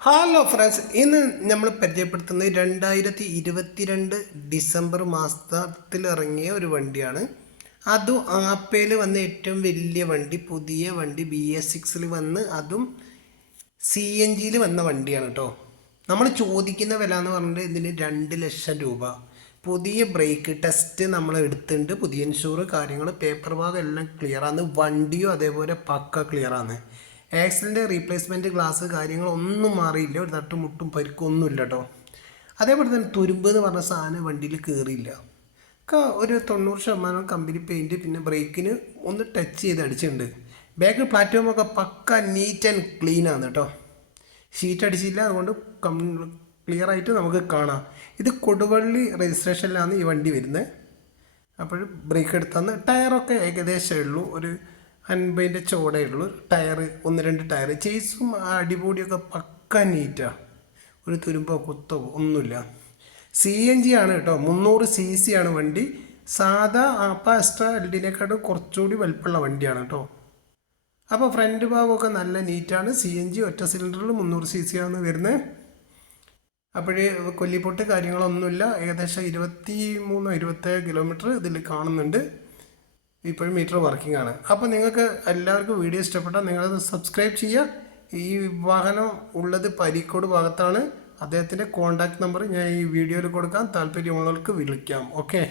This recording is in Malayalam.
ഹലോ ഫ്രണ്ട്സ് ഇന്ന് നമ്മൾ പരിചയപ്പെടുത്തുന്നത് രണ്ടായിരത്തി ഇരുപത്തിരണ്ട് ഡിസംബർ മാസത്തിൽ ഇറങ്ങിയ ഒരു വണ്ടിയാണ്. അതും ആപ്പയിൽ വന്ന ഏറ്റവും വലിയ വണ്ടി പുതിയ വണ്ടി ബി എസ് സിക്സിൽ വന്ന് അതും സി എൻ ജിയിൽ വന്ന വണ്ടിയാണ് കേട്ടോ. നമ്മൾ ചോദിക്കുന്ന വില എന്ന് പറഞ്ഞിട്ട് ഇതിന് രണ്ട് ലക്ഷം രൂപ. പുതിയ ബ്രേക്ക് ടെസ്റ്റ് നമ്മൾ എടുത്തിട്ടുണ്ട്. പുതിയ ഇൻഷൂർ കാര്യങ്ങൾ പേപ്പർ ഭാഗം എല്ലാം ക്ലിയറാണ് വണ്ടിയും അതേപോലെ പക്ക ക്ലിയറാണ് ആക്സിഡന്റ് റീപ്ലേസ്മെന്റ് ഗ്ലാസ് കാര്യങ്ങളൊന്നും മാറിയില്ല. ഒരു തട്ടും മുട്ടും പരിക്കൊന്നുമില്ല കേട്ടോ അതേപോലെ തന്നെ തുരുമ്പ് എന്ന് പറഞ്ഞ സാധനം വണ്ടിയിൽ കയറിയില്ല ഒരു തൊണ്ണൂറ് ശതമാനം കമ്പനി പെയിന്റ് പിന്നെ ബ്രേക്കിന് ഒന്ന് ടച്ച് ചെയ്ത് അടിച്ചിട്ടുണ്ട്. ബാക്ക് പ്ലാറ്റ്ഫോമൊക്കെ പക്ക നീറ്റ് ആൻഡ് ക്ലീൻ ആണ് കേട്ടോ ഷീറ്റ് അടിച്ചില്ല അതുകൊണ്ട് ക്ലിയർ ആയിട്ട് നമുക്ക് കാണാം. ഇത് കൊടുവള്ളി രജിസ്ട്രേഷനിലാണ് ഈ വണ്ടി വരുന്നത്. അപ്പോൾ ബ്രേക്ക് എടുത്തന്ന് ടയറൊക്കെ ഏകദേശമേ ഉള്ളൂ. ഒരു അൻപതിന്റെ ചോടയുള്ളൂ ടയർ ഒന്ന് രണ്ട് ടയർ ചേസും അടിപൊളിയൊക്കെ പക്ക നീറ്റാണ് ഒരു തുരുമ്പോ കുത്തോ ഒന്നുമില്ല. സി എൻ ജി ആണ് കേട്ടോ. മുന്നൂറ് സി സി ആണ് വണ്ടി. സാധാ ആപ്പ എക്സ്ട്രാ എൽ ഡിനെക്കാട്ടും കുറച്ചുകൂടി വലിപ്പമുള്ള വണ്ടിയാണ് കേട്ടോ. അപ്പോൾ ഫ്രണ്ട് ഭാഗമൊക്കെ നല്ല നീറ്റാണ്. സി എൻ ജി ഒറ്റ സിലിണ്ടറിൽ മുന്നൂറ് സി സി ആണ് വരുന്നത് അപ്പോഴേ കൊല്ലിപ്പൊട്ട് കാര്യങ്ങളൊന്നുമില്ല. ഏകദേശം ഇരുപത്തി മൂന്നോ ഇരുപത്തേഴ് കിലോമീറ്റർ ഇതിൽ കാണുന്നുണ്ട്. ഇപ്പോഴും മീറ്റർ വർക്കിംഗ് ആണ്. അപ്പോൾ നിങ്ങൾക്ക് എല്ലാവർക്കും വീഡിയോ ഇഷ്ടപ്പെട്ടാൽ നിങ്ങളത് സബ്സ്ക്രൈബ് ചെയ്യുക. ഈ വാഹനം ഉള്ളത് പരീക്കോട് ഭാഗത്താണ്. അദ്ദേഹത്തിന്റെ കോൺടാക്ട് നമ്പർ ഞാൻ ഈ വീഡിയോയിൽ കൊടുക്കാം. താല്പര്യമുള്ളവർക്ക് വിളിക്കാം. ഓക്കെ